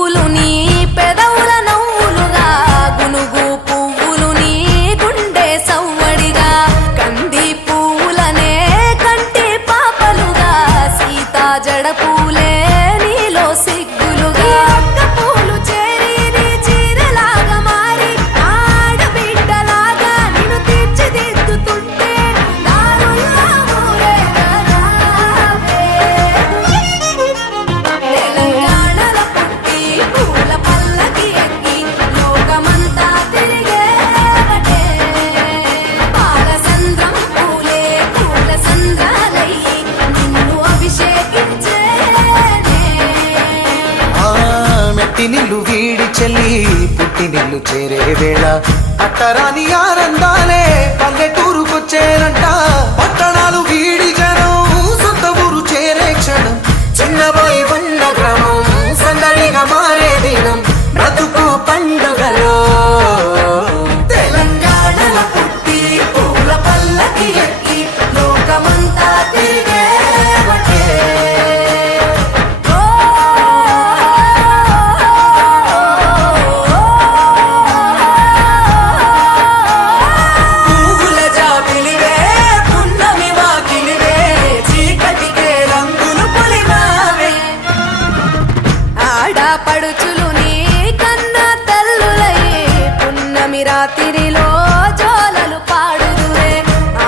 పువ్వులు నీ పెదవుల నవ్వులుగా గునుగు పువ్వులు నీ గుండె సవ్వడిగా కంది పువ్వులనే కంటి పాపలుగా సీతా జడ పూలే నీలో సిగ్గులుగా ఒక్క పూలు చేరి నీ చీరలాగా మారి ఆడబిడ్డలాగా నిన్ను తీర్చిదిద్దుతుంటే దారుల్లో ఊరేగరావే. తెలంగాణలో పుట్టి పూల పల్లకి ఎక్కి లోకమంతా తిరిగేవటే పాలసంద్రం పూలే పూల సంద్రాలయ్యి నిన్ను అభిషేకించేనే. మెట్టి నిల్లు వీడి చెల్లి పుట్టి నిల్లు చేరే వేళ అట్టరాని ఆనందాలే పల్లెటూరుకొచ్చేనంట. పట్టణాలు వీడి జనం సొంత ఊరు చేరే క్షణం చిన్నబోయి ఉన్న గ్రామం సందడిగా మారే దినం బ్రతుకు పండుగలో. తెలంగాణలో పుట్టి పూల పల్లకి ఎక్కి లోకమంతా తిరిగేవటే. పువ్వుల జాబిలివే పున్నమి వాకిలివే చీకటికే రంగులు పొలిమావే ఆడపడుచులు నీ కన్న తల్లులయ్యే పున్నమి రాత్రిలో జోలలు పాడుదురే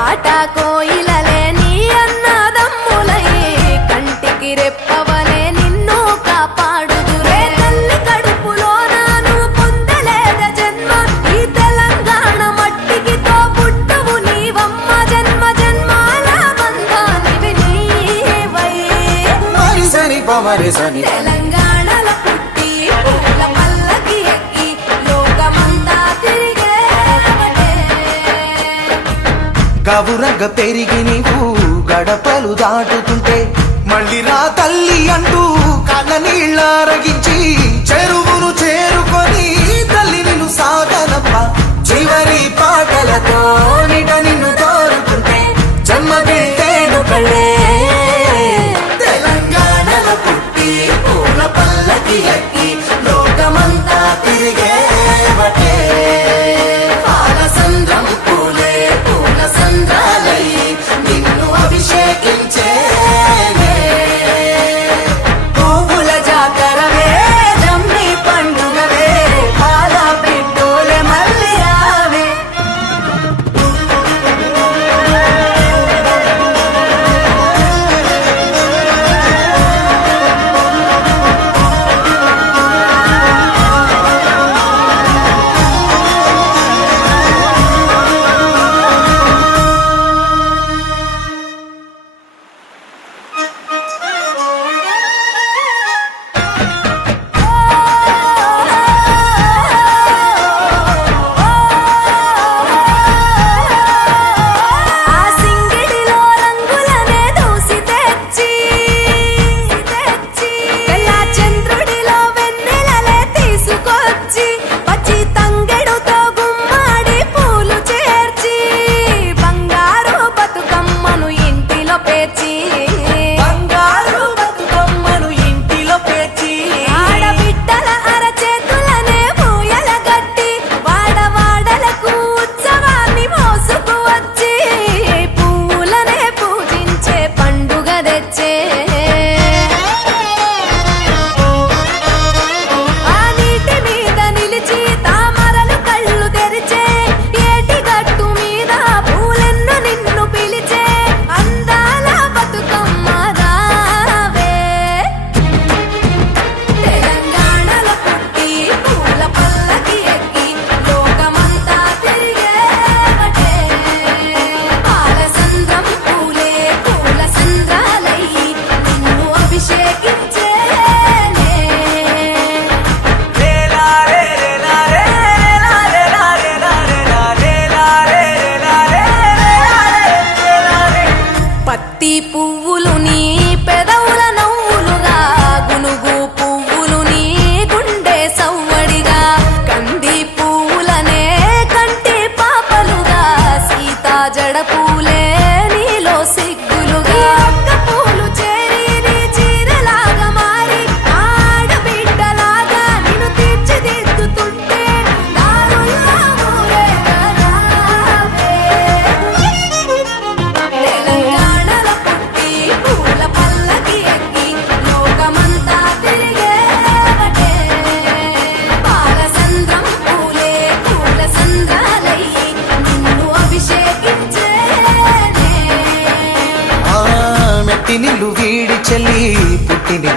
ఆట కోయిలలే నీ అన్నదమ్ములయ్యే కంటికి రెప్పవనే నిన్ను కాపాడుదురే తల్లి కడుపులో నాను పొందలేద జన్మ ఈ తెలంగాణ మట్టికి తో పుట్టవు నీవమ్మ జన్మ జన్మాల బంధానివి నీవై. మరిసని పమరిసని తెలంగాణలో పుట్టి పూల పల్లకి ఎక్కి లోకమంతా తిరిగేవటే. గవురగ పెరిగి నీవు గడపలు దాటుతుంటే మళ్ళీ రా తల్లి అంటూ కళ్ళ నీళ్ళారగించి చెరువును చేరుకొని తల్లి నిన్ను సాగనప్ప చివరి పాటలతో నిట నిన్ను తోరుతుంటే జన్మ పెట్టేను కళ్ళే. తెలంగాణలో పుట్టి పూల పల్లకి ఎక్కి లోకమంతా తిరిగేవటే పాలసంద్రం పూలే పూల సంద్రాలయ్యి నిన్ను అభిషేకించేనే. పువ్వుల జాతరవే జమ్మి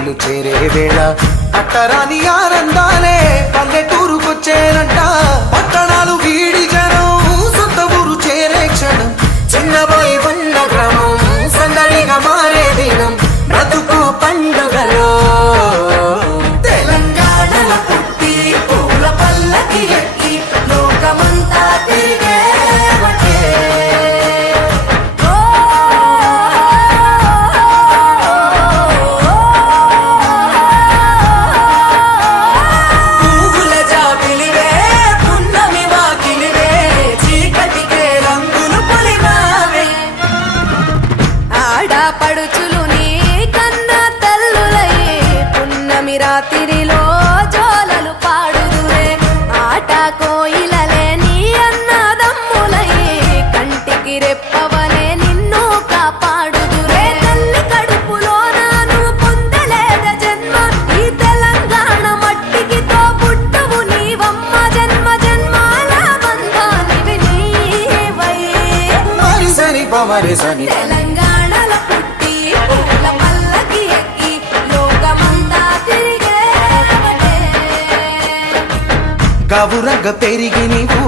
పుట్టినిల్లు చేరే వేళ అట్టరాని ఆనందాలే పల్లెటూరుకొచ్చేనంట. పట్టణాలు వీడి జనం సొంత ఊరు చేరే క్షణం, చిన్నబోయి ఉన్న గ్రామం సందడిగా మారే దినం, బ్రతుకు పండుగలో తెలంగాణలో పుట్టి పూల పల్లకి ఎక్కి లోకమంతా తిరిగేవటే. పువ్వుల జాబిలివే పున్నమి వాకిలివే చీకటికే రంగులు పొలిమావే. ఆడపడుచులు నీ కన్న తల్లులయ్యే పున్నమి రాత్రిలో జోలలు పాడుదురే. ఆట కోయిలలే నీ అన్నదమ్ములయ్యే కంటికి రెప్పవలే నిన్ను కాపాడుదురే. తల్లి కడుపులో నాను పొందలేద జన్మ ఈ తెలంగాణ మట్టికి తో పుట్టువు నీవమ్మ. జన్మ జన్మాల బంధానివి నీవై. మరిసని పమరిసని తెలంగాణలో పుట్టి పూల పల్లకి ఎక్కి లోకమంతా తిరిగేవటే. గవురగ పెరిగి నీవు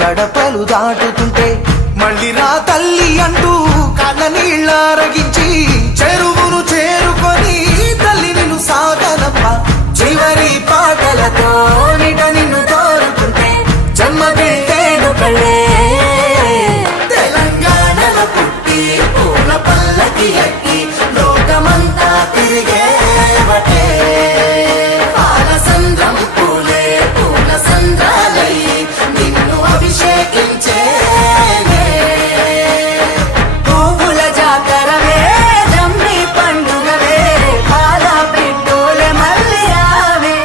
గడపలు దాటుతుంటే మళ్ళీ రా తల్లి అంటూ కళ్ళ నీళ్ళారగించి చెరువును చేరుకొని తల్లి నిన్ను సాగనప్ప. చివరి పాటలతో నిట నిన్ను తోరుతుంటే జన్మ పెట్టేను కళ్ళే. తెలంగాణలో పుట్టి పూల పల్లకి ఎక్కి లోకమంతా తిరిగేవటే. పాలసంద్రం పూలే పూల సంద్రాలై నిన్ను అభిషేకించేనే. పువ్వుల జాతరవే జమ్మి పండుగవే పాల పిట్టోలే మళ్ళీ రావే.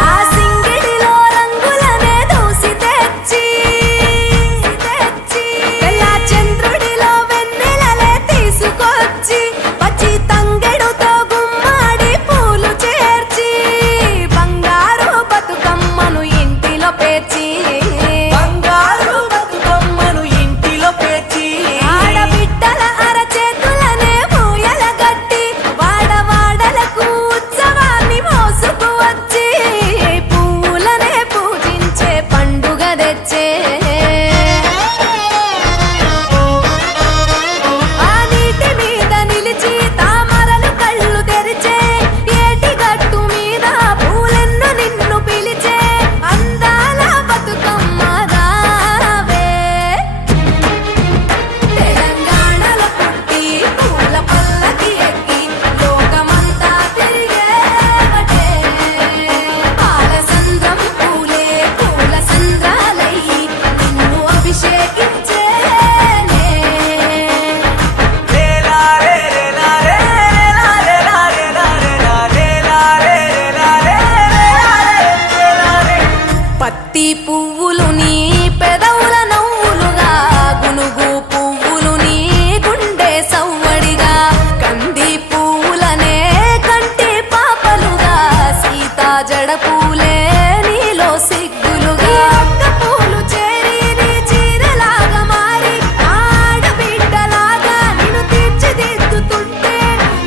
ఆ సింగిడిలో రంగులనే దూసి తెచ్చి తెల్ల చంద్రుడిలో వెన్నెలలే తీసుకొచ్చి పచ్చి తంగెడుతో గుమ్మాడి పూలు చేర్చి బంగారు బతుకమ్మను ఇంటిలో పేర్చి ఆడబిడ్డల అరచేతులనే మూయల గట్టి వాడవాడలకు ఉత్సవాన్ని మోసుకు వచ్చి పువ్వులనే పూజించే పండుగ తెచ్చే. ఆ నీటి మీద నిలిచి తామరలు కళ్ళు తెరిచే ఏటి గట్టు మీద పూలెన్ను నిన్ను పిలిచే అందాల బతుకమ్మ రావే. తెలంగాణలో పుట్టి పూల పల్లకి ఎక్కి లోకమంతా తిరిగేవటే. పాలసంద్రం పూలే పూల సంద్రాలై నిన్ను అభిషేకించేనే. పత్తి పువ్వులు నీ పెదవుల నవ్వులుగా గునుగు పువ్వులు నీ గుండె సవ్వడిగా కంది పువ్వులనే కంటి పాపలుగా సీతా జడ పూలే నీలో సిగ్గులుగా ఒక్క పూలు చేరి నీ చీరలాగా మారి ఆడబిడ్డలాగా నిన్ను తీర్చిదిద్దుతుంటే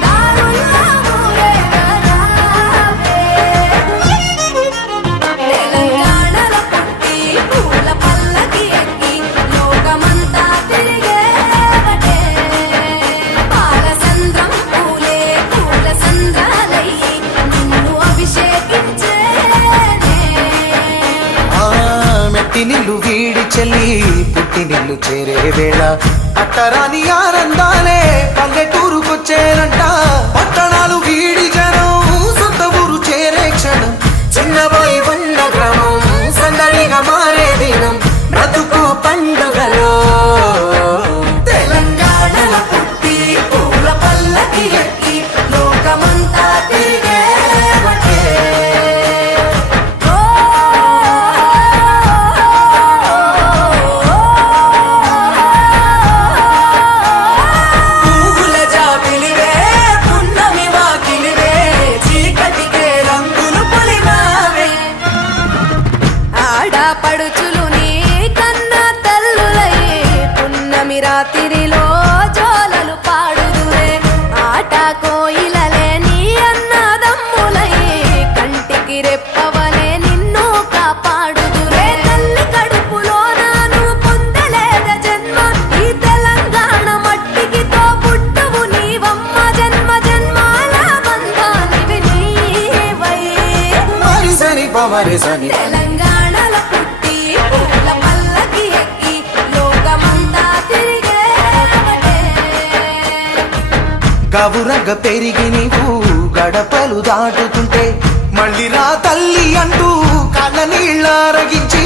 దారుల్లా ఊరేగా రావే. తెలంగాణలో పుట్టి పూల పల్లకి ఎక్కి లోకమంతా తిరిగేవటే. పాలసంద్రం పూలే పూల సంద్రాలై నిన్ను అభిషేకించేనే. ఆ మెట్టి నిల్లు వీడి చెల్లి పుట్టినిల్లు చేరే వేళ అట్టరాని ఆనందాలే పల్లెటూరుకొచ్చేనంట. పట్టణాలు వీడి జనం సొంత ఊరు చేరే క్షణం, చిన్నబోయి ఉన్న గ్రామం సందడిగా మారే దినం, బ్రతుకు పండుగలో తెలంగాణలో పుట్టి పూల పల్లకి ఎక్కి లోకమంతా తిరిగేవటే. ఆడపడుచులు నీ కన్న తల్లులయ్యే పున్నమి రాత్రిలో జోలలు పాడుదురే ఆట కోయిలలే నీ అన్నదమ్ములయ్యే కంటికి రెప్పవలే నిన్ను కాపాడుదురే తల్లి కడుపులో నాను పొందలేద జన్మ ఈ తెలంగాణ మట్టికి తో పుట్టువు నీవమ్మ జన్మ జన్మాల బంధానివి నీవై మరిసని పమరిసని తెలంగాణలో పుట్టి పూల పల్లకి ఎక్కి లోకమంతా తిరిగేవటే గవురగ పెరిగి నీవు గడపలు దాటుతుంటే మళ్ళీ రా తల్లి అంటూ కళ్ళ నీళ్ళారగించి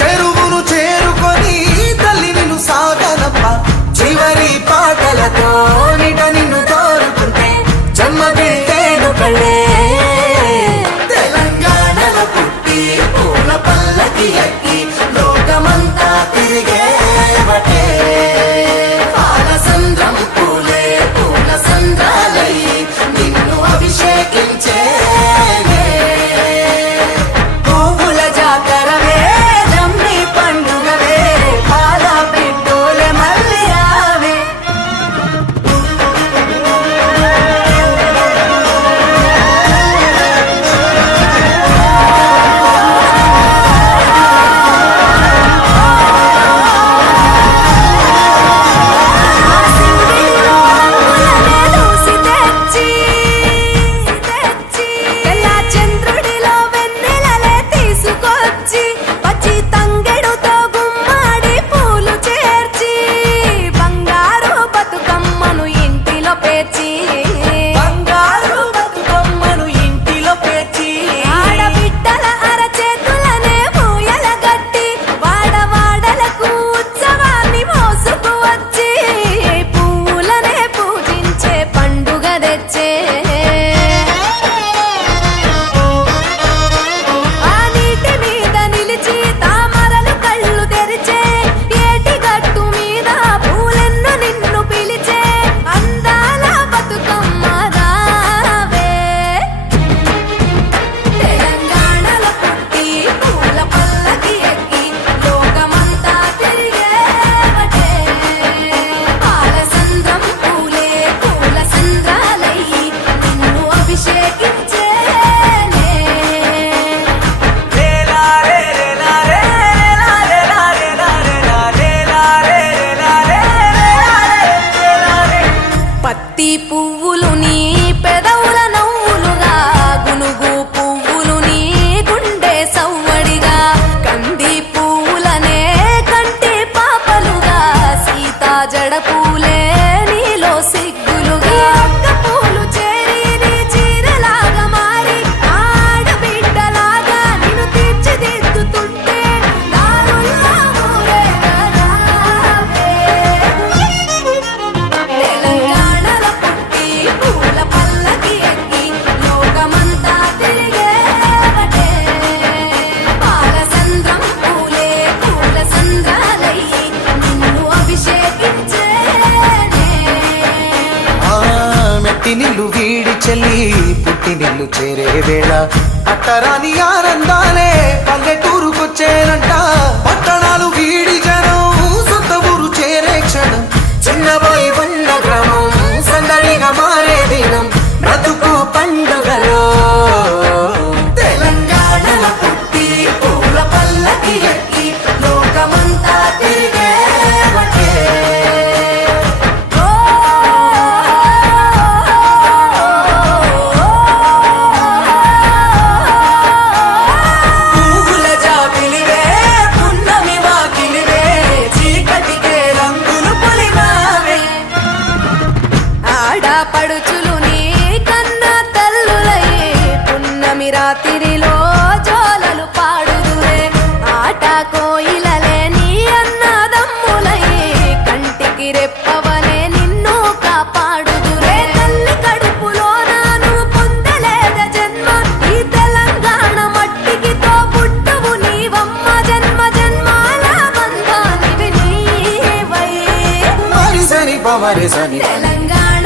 చెరువును చేరుకొని తల్లి నిన్ను సాగనప్ప చివరి పాటలతో నిట నిన్ను తోరుకుంటే జన్మ పెట్టేను కళ్ళే తెలంగాణలో పుట్టి పూల పల్లకి ఎక్కి లోకమంతా తిరిగేవటే పాలసంద్రం పూలే పూల సంద్రాలై నిన్ను అభిషేకించేనే పువ్వుల జాతరవే జమ్మి పండుగవే పాల పిట్టోలే మళ్ళీ రావే ఆ సింగిడిలో రంగులనే దూసి తెచ్చి తెల్ల చంద్రుడిలో వెన్నెలలే తీసుకొచ్చి పచ్చి తంగెడుతో గుమ్మాడి పూలు చేర్చి బంగారు బతుకమ్మను ఇంటిలో పేర్చి బంగారు బతుకమ్మను ఇంటిలో పేర్చి ఆడబిడ్డల అరచేతులనే పూయల గట్టి వాడవాడలకు ఉత్సవాన్ని మోసుకువచ్చి పువ్వులనే పూజించే పండుగ తెచ్చే ఆ నీటి మీద నిలిచి తామరలు కళ్ళు తెరిచే ఏటి గట్టు మీద పూలెన్ను నిన్ను పిలిచే అందాల బతుకమ్మ రావే తెలంగాణలో పుట్టి పూల పల్లకి ఎక్కి లోకమంతా తిరిగేవటే పాలసంద్రం పూలే పూల సంద్రాలయ్యి నిన్ను అభిషేకించేనే పత్తి పువ్వులు నీ పెదవుల నవ్వులుగా గునుగు పువ్వులు నీ గుండె సవ్వడిగా కంది పువ్వులనే కంటి పాపలుగా సీతా జడ పూలే నీలో సిగ్గులుగా ఒక్క పూలు చేరి నీ చీరలాగా మారి ఆడబిడ్డలాగా నిన్ను తీర్చిదిద్దుతుంటే దారుల్లో ఊరేగరావే తెలంగాణలో పుట్టి పూల పల్లకి ఎక్కి లోకమంతా తిరిగేవటే పాలసంద్రం పూలే పూల సంద్రాలయ్యి నిన్ను అభిషేకించేనే ఆ మెట్టి నిల్లు వీడి చెల్లి పుట్టి నిల్లు చేరే వేళ అట్టరాని ఆనందాలే పల్లెటూరుకొచ్చేనంట పట్టణాలు వీడి జనం సొంత ఊరు చేరే క్షణం చిన్నబోయి ఉన్న గ్రామం సందడిగా మారే దినం బ్రతుకు పండుగలో తెలంగాణలో పుట్టి పూల పల్లకి ఎక్కి లోకమంతా తిరిగేవటే ఓ పువ్వుల జాబిలివే పున్నమి వాకిలివే చీకటికే రంగులు పొలిమావే ఆడపడుచులు నీ కన్న తల్లులయ్యే పున్నమి రాత్రిలో జోలలు పాడుదురే ఆట కోయిలలే నీ అన్నదమ్ములయ్యే కంటికి రెప్పవలే నిన్ను కాపాడుదురే తల్లి కడుపులో నాను పొందలేద జన్మ ఈ తెలంగాణ మట్టికి తో పుట్టువు నీవమ్మ జన్మ జన్మాల బంధానివి నీవై మరిసని పమరిసని తెలంగాణ